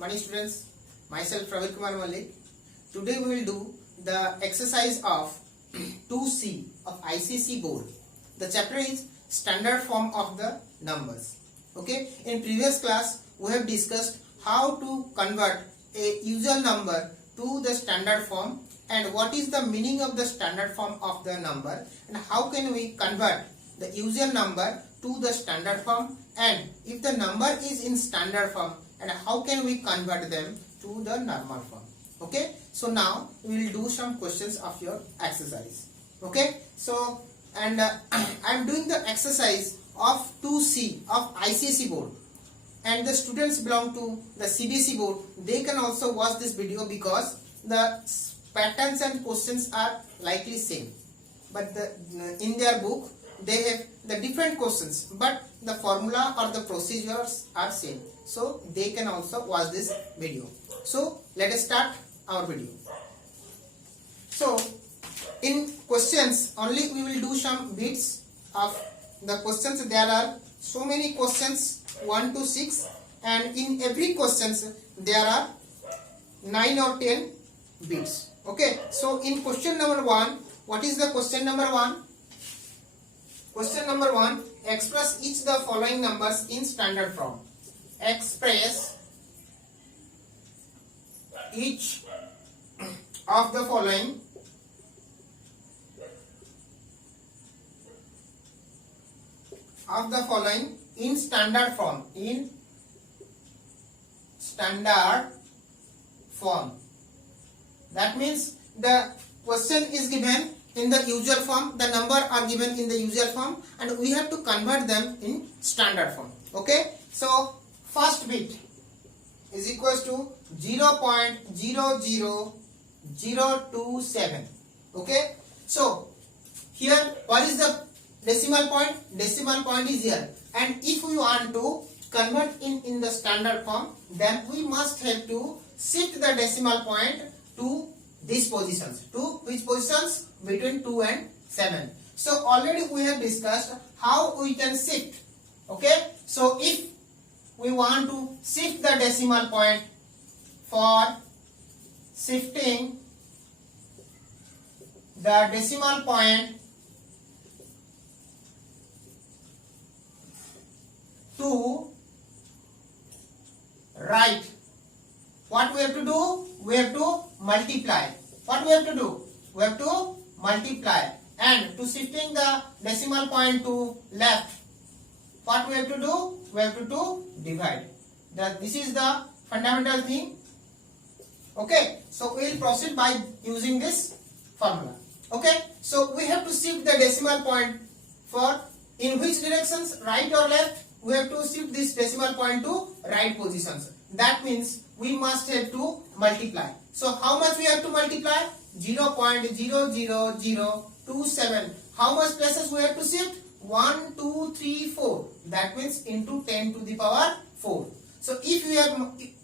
Morning students, myself Praveen Kumar Malik. Today we will do the exercise of 2C of ICC board. The chapter is standard form of the numbers. Okay, in previous class we have discussed how to convert a usual number to the standard form and what is the meaning of the standard form of the number and how can we convert the usual number to the standard form, and if the number is in standard form and how can we convert them to the normal form. Okay, so now we will do some questions of your exercise. Okay, so and I am doing the exercise of 2C of ICC board, and the students belong to the CBSE board. They can also watch this video because the patterns and questions are likely same, but in their book they have the different questions, but the formula or the procedures are same, so they can also watch this video. So let us start our video. So in questions only we will do some bits of the questions. There are so many questions 1 to 6, and in every questions there are 9 or 10 bits. Okay, so in question number 1, what is the question number 1? Question number 1, express each the following numbers in standard form. Express each of the following in standard form. In standard form. That means the question is given in the usual form, the number are given in the usual form, and we have to convert them in standard form. Okay, so first bit is equals to 0.00027. Okay, so here what is the decimal point? Decimal point is here, and if we want to convert in the standard form, then we must have to shift the decimal point to these positions. To which positions? Between 2 and 7. So already we have discussed how we can shift. Okay, so if we want to shift the decimal point, for shifting the decimal point to right, what we have to do? We have to multiply. What we have to do? We have to multiply. And to shifting the decimal point to left, what we have to do? We have to divide. This is the fundamental thing. Okay, so we will proceed by using this formula. Okay, so we have to shift the decimal point for in which directions, right or left. We have to shift this decimal point to right positions. That means we must have to multiply. So how much we have to multiply? 0.00027. How much places we have to shift? 1, 2, 3, 4. That means into 10 to the power 4. So if we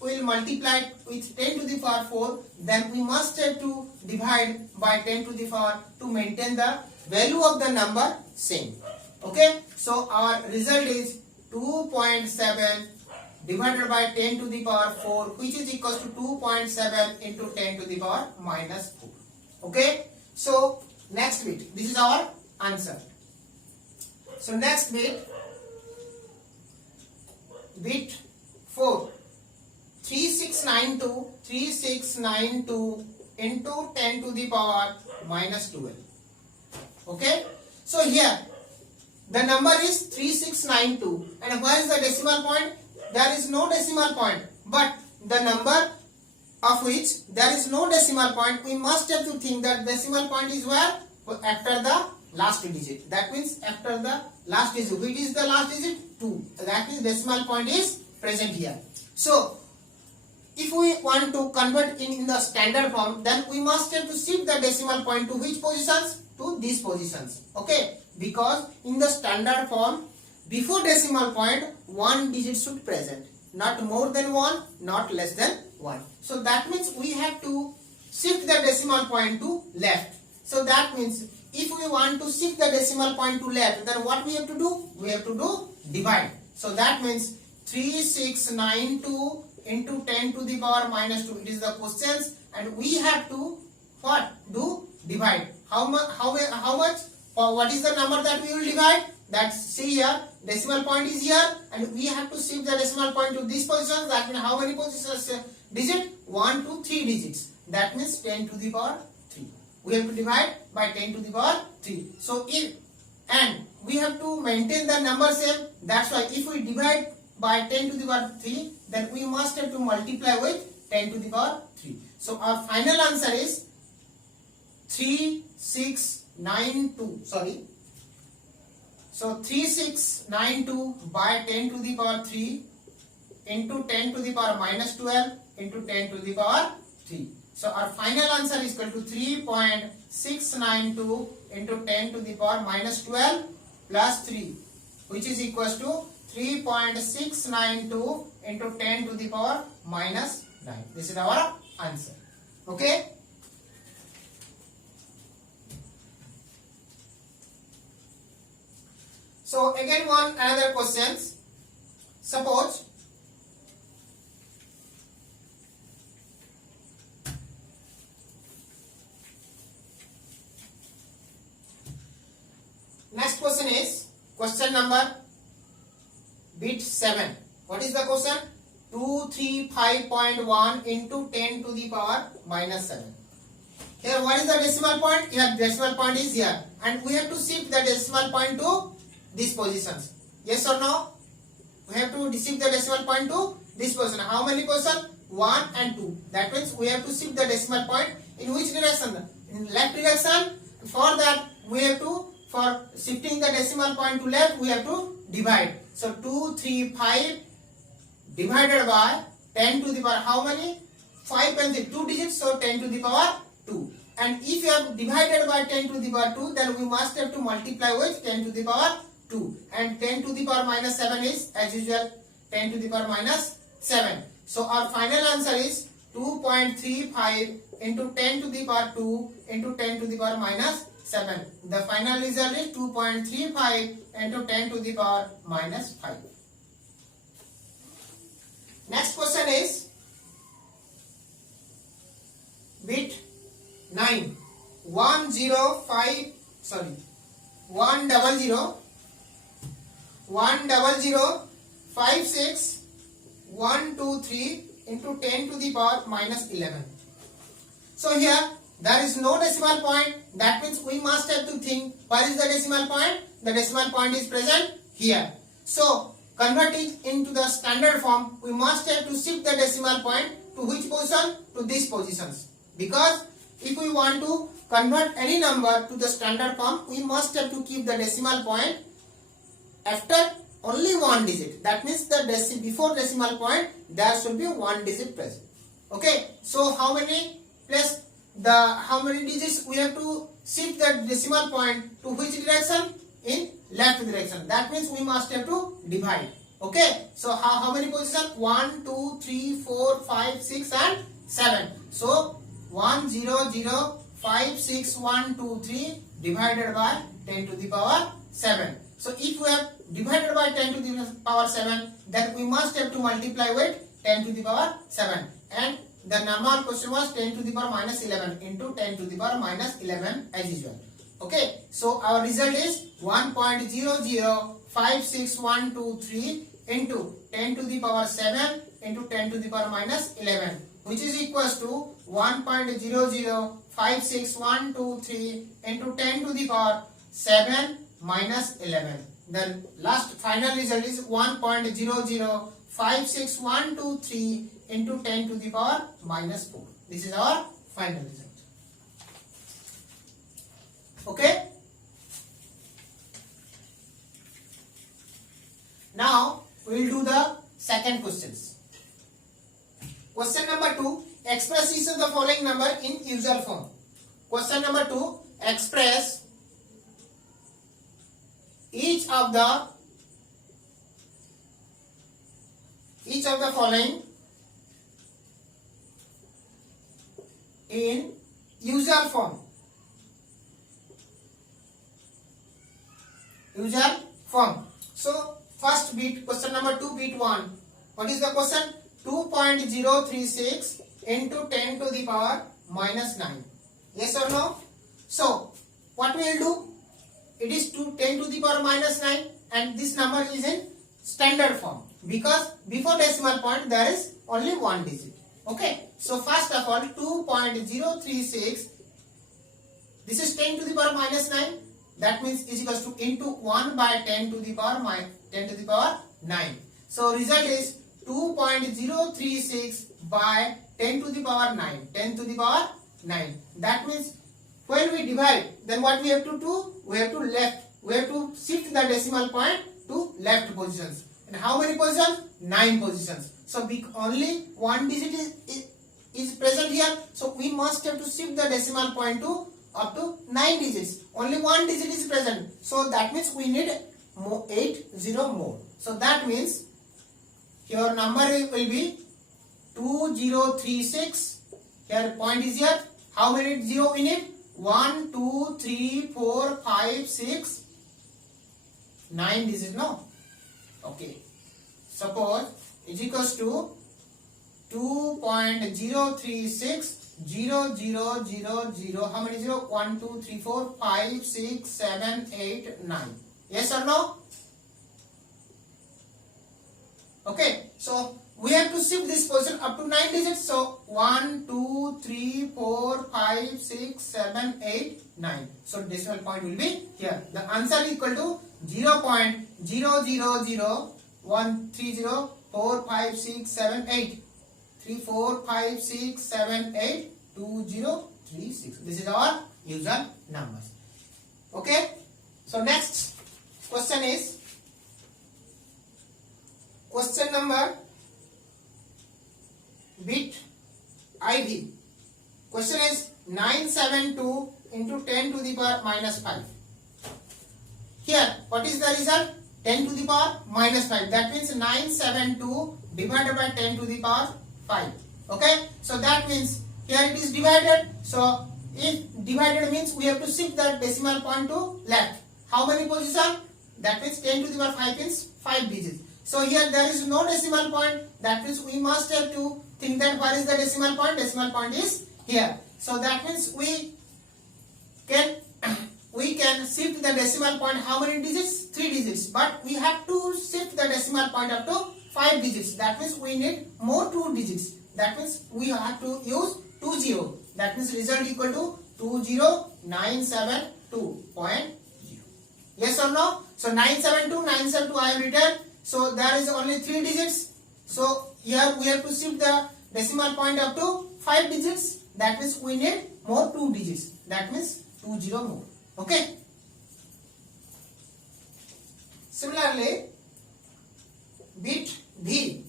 will multiply with 10 to the power 4, then we must have to divide by 10 to the power to maintain the value of the number same. Okay, so our result is 2.7 divided by 10 to the power 4, which is equals to 2.7 into 10 to the power minus 4. Okay, so next bit, this is our answer. So next bit 4, 3692 into 10 to the power minus 12. Okay, so here the number is 3692, and where is the decimal point? There is no decimal point, but the number of which there is no decimal point, we must have to think that decimal point is where? After the last digit. That means after the last digit. Which is the last digit? 2. That means decimal point is present here. So if we want to convert in the standard form, then we must have to shift the decimal point to which positions? To these positions. Okay, because in the standard form, before decimal point, 1 digit should present, not more than 1, not less than 1. So that means we have to shift the decimal point to left. So that means if we want to shift the decimal point to left, then what we have to do? We have to do divide. So that means 3692 into 10 to the power minus 2. It is the questions, and we have to what? Do divide. How much? How much? What is the number that we will divide? That's see here. Decimal point is here, and we have to shift the decimal point to this position. That means how many positions? Digit 1 to 3 digits. That means 10 to the power 3. We have to divide by 10 to the power 3. So if and we have to maintain the number same. That's why if we divide by 10 to the power 3, then we must have to multiply with 10 to the power 3. So our final answer is 3692. Sorry. So 3692 by 10 to the power 3 into 10 to the power minus 12 into 10 to the power 3. So our final answer is equal to 3.692 into 10 to the power minus 12 plus 3, which is equals to 3.692 into 10 to the power minus 9. This is our answer. Okay. So again another questions. Suppose next question is question number bit 7. What is the question? 235.1 into 10 to the power minus 7. Here what is the decimal point? Here decimal point is here, and we have to shift the decimal point to these positions. Yes or no? We have to shift the decimal point to this position. How many positions? 1 and 2. That means we have to shift the decimal point in which direction? In left direction. For that we have to, for shifting the decimal point to left, we have to divide. So 235 divided by 10 to the power how many? 5 and 2 digits, so 10 to the power 2. And if you have divided by 10 to the power 2, then we must have to multiply with 10 to the power 2. And 10 to the power minus 7 is as usual 10 to the power minus 7. So our final answer is 2.35 into 10 to the power 2 into 10 to the power minus 7. The final result is 2.35 into 10 to the power minus 5. Next question is bit 9. 100 56 123 into 10 to the power minus 11. So here there is no decimal point. That means we must have to think where is the decimal point. The decimal point is present here. So convert it into the standard form. We must have to shift the decimal point to which position? To these positions. Because if we want to convert any number to the standard form, we must have to keep the decimal point after only one digit. That means the before decimal point there should be one digit present. Okay. So how many digits we have to shift the decimal point to which direction? In left direction. That means we must have to divide. Okay. So how many positions? 1, 2, 3, 4, 5, 6 and 7. So 1, 0, 0, 5, 6, 1, 2, 3 divided by 10 to the power 7. So if we have divided by 10 to the power 7, then we must have to multiply with 10 to the power 7. And the number question was 10 to the power minus 11 into 10 to the power minus 11 as usual. Okay. So our result is 1.005612 into 10 to the power 7 into 10 to the power minus 11, which is equals to 1.005612 into 10 to the power 7 minus 11. Then last final result is 1.005612 into 10 to the power minus 4. This is our final result. Okay. Now we will do the second questions. Question number 2. Express each of the following number in usual form. Question number 2. Express each of the following in usual form. Usual form. So first bit, question number 2, bit 1. What is the question? 2.036 into 10 to the power minus 9. Yes or no? So what we will do? It is 10 to the power minus 9 and this number is in standard form because before decimal point there is only one digit. Okay. So first of all 2.036, this is 10 to the power minus 9, that means is equals to into 1 by 10 to the power 9. So result is 2.036 by 10 to the power 9. 10 to the power 9. That means when we divide, then what we have to do? We have to shift the decimal point to left positions. And how many positions? 9 positions. So only one digit is present here. So we must have to shift the decimal point to up to 9 digits. Only one digit is present. So that means we need 80 more. So that means your number will be 2036. Here point is here. How many 0 we need? 1, 2, 3, 4, 5, 6, 9 digits, no? Okay. Suppose is equals to 2.036 0, 0, 0, 0. How many 0? 1, 2, 3, 4, 5, 6, 7, 8, 9. Yes or no? Okay. So we have to shift this position up to 9 digits. So 1, 2, 3, 4, 5, 6, 7, 8, 9. So decimal point will be here. The answer is equal to 0.0001304567 3, 4, 5, 6, 7, 8, 2, 0, 3, 6. This is our usual numbers. Okay. So next question is question number bit IV. Question is 972 into 10 to the power minus 5. Here, what is the result? 10 to the power minus 5. That means 972 divided by 10 to the power 5. Okay. So that means here it is divided. So if divided means we have to shift the decimal point to left. How many position? That means 10 to the power 5 means 5 digits. So here there is no decimal point. That means we must have to think that where is the decimal point? Decimal point is here. So that means we can shift the decimal point how many digits? 3 digits. But we have to shift the decimal point up to 5 digits. That means we need more 2 digits. That means we have to use 20. That means result equal to 20972.0. Yes or no? So 972 I have written. So there is only 3 digits. So here we have to shift the decimal point up to 5 digits. That means we need more 2 digits. That means 20 more. Okay. Similarly, bit V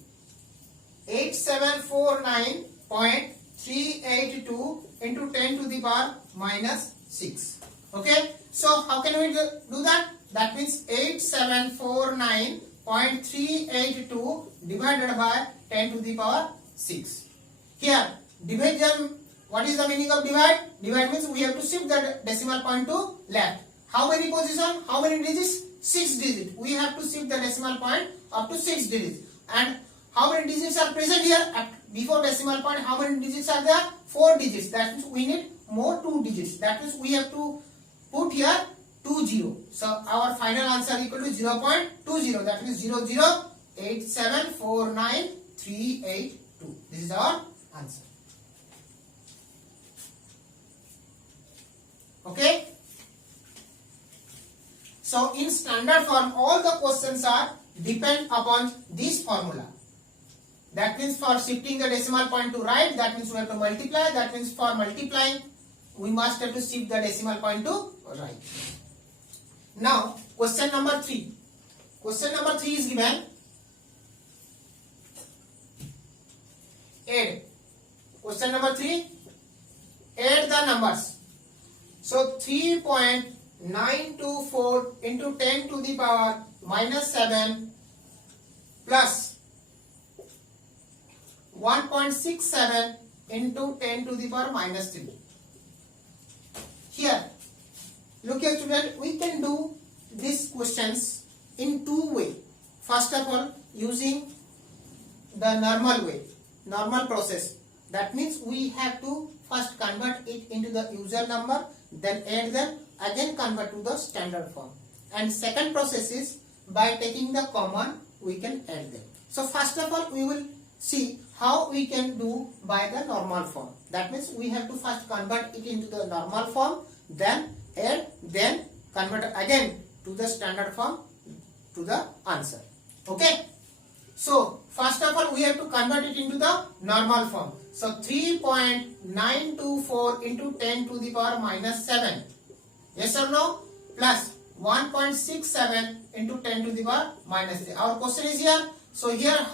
8749.382 into 10 to the power minus 6. Okay. So how can we do that? That means 8749.382 divided by 10 to the power 6. Here division, what is the meaning of divide? Divide means we have to shift the decimal point to left. How many position? How many digits? 6 digits. We have to shift the decimal point up to 6 digits. And how many digits are present here? Before decimal point, how many digits are there? 4 digits. That means we need more 2 digits. That means we have to put here 20. So our final answer equal to 0.20. That means 008749382. This is our answer. Okay. So in standard form, all the questions are depend upon this formula. That means for shifting the decimal point to right, that means we have to multiply. That means for multiplying, we must have to shift the decimal point to right. Now, question number 3. Question number 3 is given. Add. Question number 3. Add the numbers. So 3.924 into 10 to the power minus 7 plus 1.67 into 10 to the power minus 3. Here, look here student, we can do these questions in 2 ways. First of all, using the normal way, normal process. That means we have to first convert it into the usual number, then add them, again convert to the standard form. And second process is by taking the common, we can add them. So first of all, we will see how we can do by the normal form. That means we have to first convert it into the normal form, then add, then convert again to the standard form to the answer. Okay. So first of all, we have to convert it into the normal form. So 3.924 into 10 to the power minus 7. Yes or no? Plus 1.67 into 10 to the power minus 3. Our question is here. So here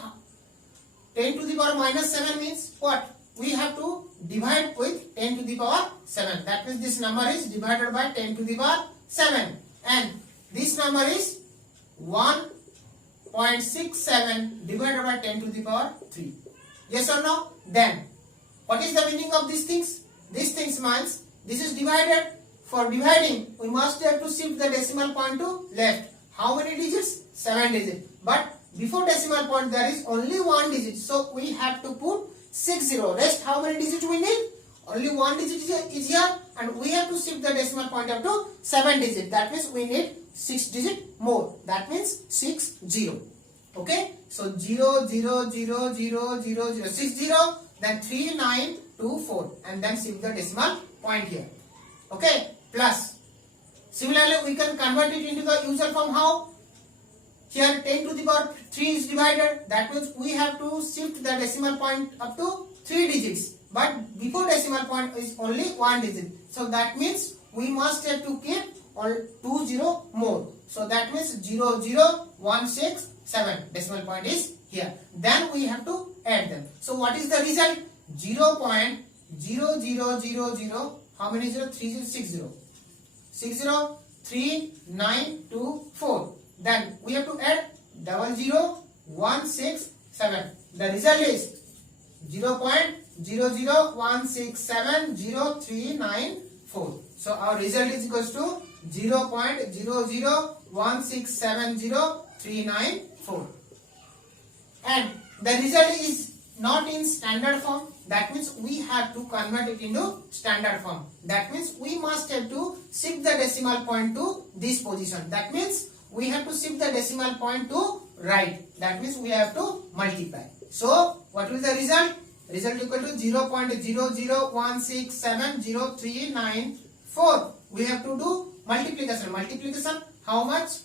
10 to the power minus 7 means what? We have to divide with 10 to the power 7. That means this number is divided by 10 to the power 7. And this number is 1.67 divided by 10 to the power 3. Yes or no? Then what is the meaning of these things? These things means this is divided. For dividing, we must have to shift the decimal point to left. How many digits? 7 digits. But before decimal point there is only 1 digit. So we have to put 60. Rest how many digits we need? Only 1 digit is here, and we have to shift the decimal point up to 7 digits. That means we need 6 digit more. That means 60. Okay. So 0, 0, 0, 0, 0, 0, 60, then 3924, and then shift the decimal point here. Okay. Plus, similarly we can convert it into the usual form. How? Here 10 to the power 3 is divided. That means we have to shift the decimal point up to 3 digits. But before decimal point is only 1 digit. So that means we must have to keep all 20 more. So that means 00167 decimal point is here. Then we have to add them. So what is the result? 0.0000. How many 0? 3060. 603924. Then we have to add 00167. The result is 0.001670394. So our result is equals to 0.001670394. And the result is not in standard form. That means we have to convert it into standard form. That means we must have to shift the decimal point to this position. That means we have to shift the decimal point to right. That means we have to multiply. So what will the result? Result equal to 0.001670394. We have to do multiplication. Multiplication how much?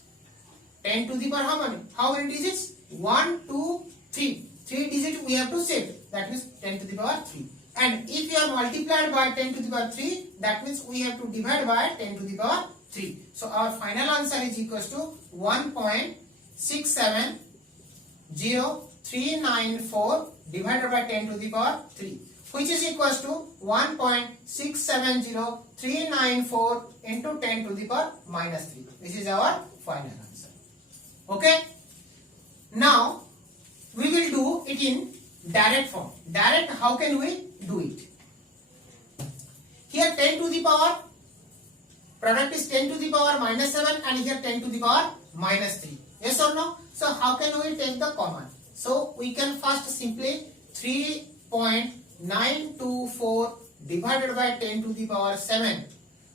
10 to the power how many? How many digits? 1, 2, 3. 3 digits we have to shift. That means 10 to the power 3. And if you are multiplied by 10 to the power 3, that means we have to divide by 10 to the power 3. So our final answer is equals to 1.670394 divided by 10 to the power 3, which is equals to 1.670394 into 10 to the power minus 3. This is our final answer. Okay. Now we will do it in direct form. Direct, how can we do it? Here 10 to the power, product is 10 to the power minus 7, and here 10 to the power minus 3. Yes or no? So how can we take the common? So we can first simply 3.924 divided by 10 to the power 7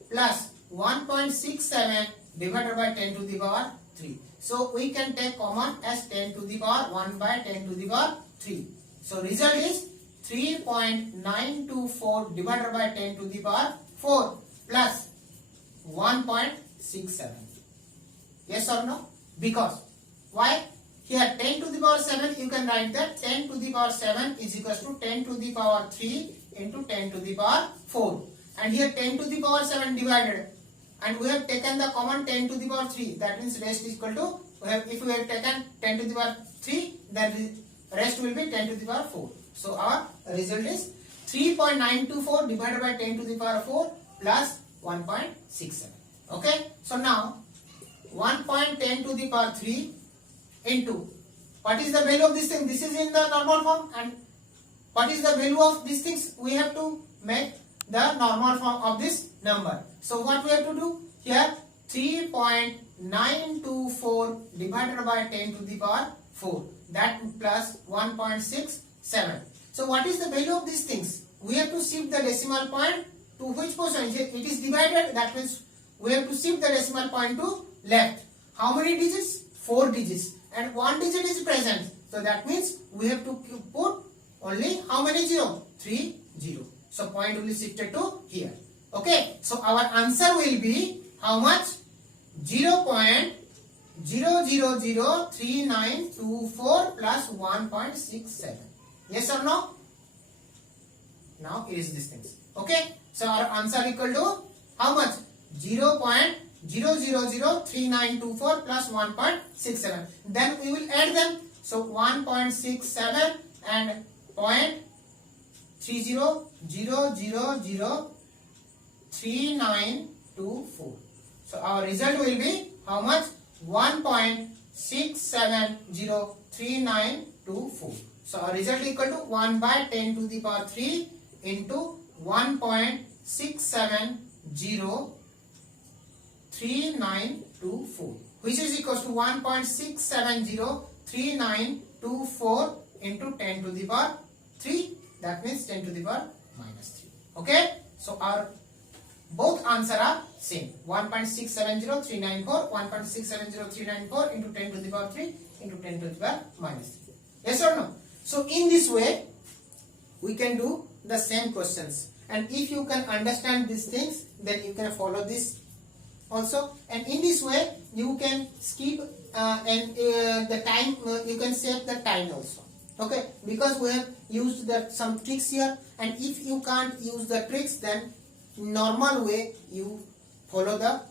plus 1.67 divided by 10 to the power 3. So we can take common as 10 to the power 1 by 10 to the power 3. So result is 3.924 divided by 10 to the power 4 plus 1.67. Yes or no? Because why? Here 10 to the power 7, you can write that 10 to the power 7 is equals to 10 to the power 3 into 10 to the power 4. And here 10 to the power 7 divided. And we have taken the common 10 to the power 3. That means rest is equal to, if we have taken 10 to the power 3, then rest will be 10 to the power 4. So our result is 3.924 divided by 10 to the power 4 plus 1.67. Okay. So now 1.10 to the power 3 into, what is the value of this thing? This is in the normal form, and what is the value of these things? We have to make the normal form of this number. So what we have to do? Here 3.924 divided by 10 to the power 4. that plus 1.67. So what is the value of these things? We have to shift the decimal point to which portion? It is divided, that means we have to shift the decimal point to left. How many digits? 4 digits, and 1 digit is present. So that means we have to put only how many 0? 3 0. So point will be shifted to here. Okay. So our answer will be how much? 0.0003924 plus 1.67. Yes or no? Now it is this things. Okay. So our answer equal to how much? 0.0003924 plus 1.67. Then we will add them. So 1.67 and 0.30003924. So our result will be how much? 1.6703924. So our result equal to 1 by 10 to the power 3 into 1.6703924, which is equals to 1.6703924 into 10 to the power 3. That means 10 to the power minus 3. Okay. So our both answer are same. 1.6703924, 1.6703924 into 10 to the power 3 into 10 to the power minus 3. Yes or no? So in this way, we can do the same questions. And if you can understand these things, then you can follow this also. And in this way, you can skip the time. You can save the time also. Okay, because we have used some tricks here. And if you can't use the tricks, then normal way you follow the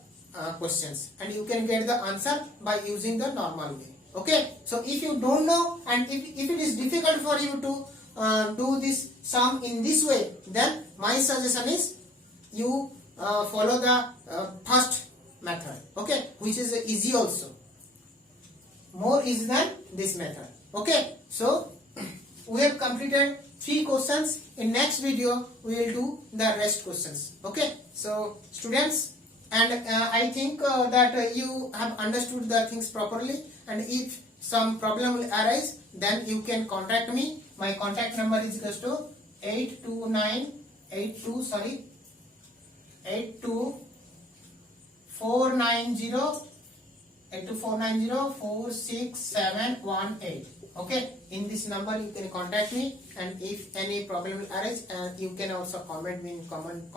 questions, and you can get the answer by using the normal way. Okay. So if you don't know, and if it is difficult for you to do this sum in this way, then my suggestion is you follow the first method. Okay, which is easy also, more easy than this method. Okay. So we have completed 3 questions. In next video we will do the rest questions. Okay. So students, and I think that you have understood the things properly, and if some problem will arise, then you can contact me. My contact number is equals to 824904671. Okay, in this number you can contact me, and if any problem will arise, you can also comment me in comment